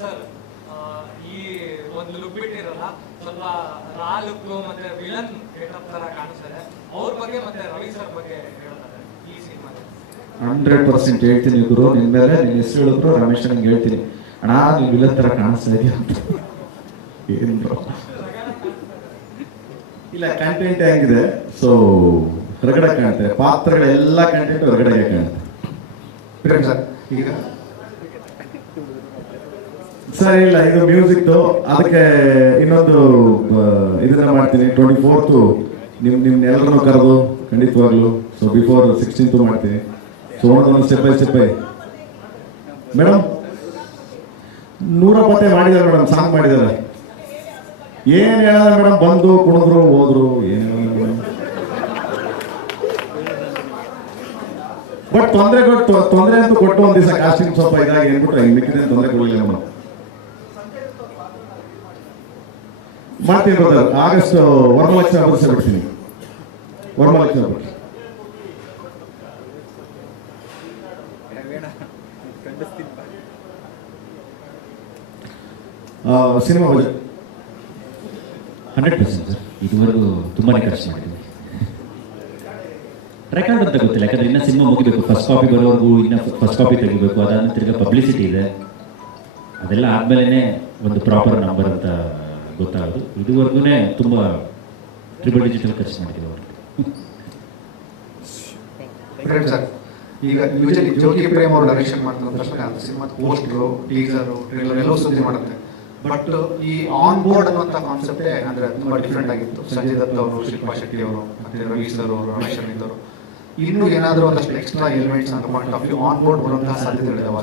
Sir ಈ ಒಂದು look ಬಿಟ್ಟಿರಲ್ಲ ಸ್ವಲ್ಪ ರಾ ಲುಕ್ ಮತ್ತೆ ವಿಲನ್ ಗೆಟಪ್ ತರ ಕಾಣಿಸ್ತದೆ. ಅವ್ರ ಬಗ್ಗೆ ಮತ್ತೆ ರವಿ ಸರ್ ಬಗ್ಗೆ ಹೇಳ್ತಾರೆ ಈ ಸಿನಿಮಾದಲ್ಲಿ. 100% ಹೇಳ್ತೀನಿ ಗುರು, ನಿನ್ ಮೇಲೆ ನಿನ್ನ ಹೆಸರು ಹೇಳಿದ್ರು ರಮೇಶ್ ನಂಗೆ ಹೇಳ್ತೀನಿ, ಅಣ್ಣ ನೀವು ವಿಲನ್ ತರ ಕಾಣಿಸ್ತಾ ಇದೆಯಾ ಅಂತ. ಏನು ಇಲ್ಲ, ಕಂಟೆಂಟ್ ಆಗಿದೆ, ಸೊ ಹೊರಗಡೆ ಕಾಣುತ್ತೆ, ಪಾತ್ರಗಳೆಲ್ಲ ಕಂಟೆಂಟ್ ಹೊರಗಡೆ ಕಾಣುತ್ತೆ. ಸರ್ ಈಗ ಸರ್ ಇಲ್ಲ, ಇದು ಮ್ಯೂಸಿಕ್, ಅದಕ್ಕೆ ಇನ್ನೊಂದು ಇದನ್ನ ಮಾಡ್ತೀನಿ 24th ನಿಮ್ನೆಲ್ಲರನ್ನು ಕರೆದು ಖಂಡಿತವಾಗ್ಲು. ಸೊ ಬಿಫೋರ್ 16th ಮಾಡ್ತೀನಿ. ಸೊ ಒಂದೊಂದು ಸ್ಟೆಪ್ ಬೈ ಮೇಡಮ್ 100 ಮಾಡಿದ್ದಾರೆ ಮೇಡಮ್, ಸಾಂಗ್ ಮಾಡಿದ್ದಾರೆ. ಏನ್ ಹೇಳೋಣ ಮೇಡಮ್, ಬಂದು ಕುಣಿದ್ರು ಹೋದ್ರು, ಏನು ಬಟ್ ತೊಂದರೆ ಅಂತೂ ಕೊಟ್ಟು ಒಂದ್ ದಿವಸ ಕಾಸ್ಟಿಂಗ್ ಸ್ವಲ್ಪ ಇದಾಗಿ ಏನ್ಬಿಟ್ಟು ಮಿಕ್ಕಿದ ತೊಂದರೆ ಕೊಡಲಿಲ್ಲ ಮೇಡಮ್. ಮಾಡ್ತೀನಿ ಬ್ರದರ್, ಆಗಸ್ಟ್ ವರಮಹಾಲಕ್ಷ್ಮಿ ಹಬ್ಬದ ಬಿಡ್ತೀನಿ. ವರಮಹಾಲಕ್ಷ್ಮಿ ಹಬ್ಬ ಸಿನಿಮಾ ಬಜೆಟ್ 100% ಸರ್. ಇದುವರೆಗೂ ತುಂಬಾನೇ ಖರ್ಚು ಮಾಡಿದ್ವಿ. ರೆಕಾರ್ಡ್ ಅಂತ ಗೊತ್ತಿಲ್ಲ, ಯಾಕಂದ್ರೆ ಇನ್ನ ಸಿನಿಮಾ ಮುಗಿಬೇಕು, ಫಸ್ಟ್ ಕಾಪಿ ಬರೋವರೆಗೂ ಇನ್ನ ಫಸ್ಟ್ ಕಾಪಿ ತೆಗಿಬೇಕು, ಅದಾದ ತಿರ್ಗಾ ಪಬ್ಲಿಸಿಟಿ ಇದೆ, ಅದೆಲ್ಲ ಆದ್ಮೇಲೆ ಒಂದು ಪ್ರಾಪರ್ ನಂಬರ್ ಅಂತ ಗೊತ್ತಾಗೋದು. ಇದುವರೆಗೂ ತುಂಬಾ ಟ್ರಿಬಲ್ ಡಿಜಿಟಲ್ ಖರ್ಚು ಮಾಡಿದ್ದೀವಿ ಅವರು. ಸರ್ ಈಗ ಯೂಶಲಿ ಜೋಗಿ ಪ್ರೇಮ್ ಅವರು ಡೈರೆಕ್ಷನ್ ಮಾಡ್ತಾರೆ ತಕ್ಷಣ ಸಿನಿಮಾ ಪೋಸ್ಟರ್, ಟೀಸರ್, ಟ್ರೇಲರ್ ಎಲ್ಲವೂ ಸುದ್ದಿ ಮಾಡುತ್ತೆ. ಬಟ್ ಈ ಆನ್ ಬೋರ್ಡ್ ಅನ್ನುವಂಥ ಕಾನ್ಸೆಪ್ಟೇ ಅಂದ್ರೆ ತುಂಬಾ ಡಿಫ್ರೆಂಟ್ ಆಗಿತ್ತು. ಸಂಜಯ್ ದತ್ ಅವರು, ಶಿಲ್ಪಾ ಶೆಟ್ಟಿ ಅವರು, ಮತ್ತೆ ರವಿ ಸರ್ ಅವರು, ರಮೇಶ್ ಅರವಿಂದ್ ಅವರು, ಇನ್ನೂ ಏನಾದರೂ ಒಂದಷ್ಟು ಎಕ್ಸ್ಟ್ರಾ ಎಲಿಮೆಂಟ್ಸ್ ಅಂತ point of view on board ಬರುವಂತಹ ಸಾಧ್ಯತೆಗಳಿದಾವೆ.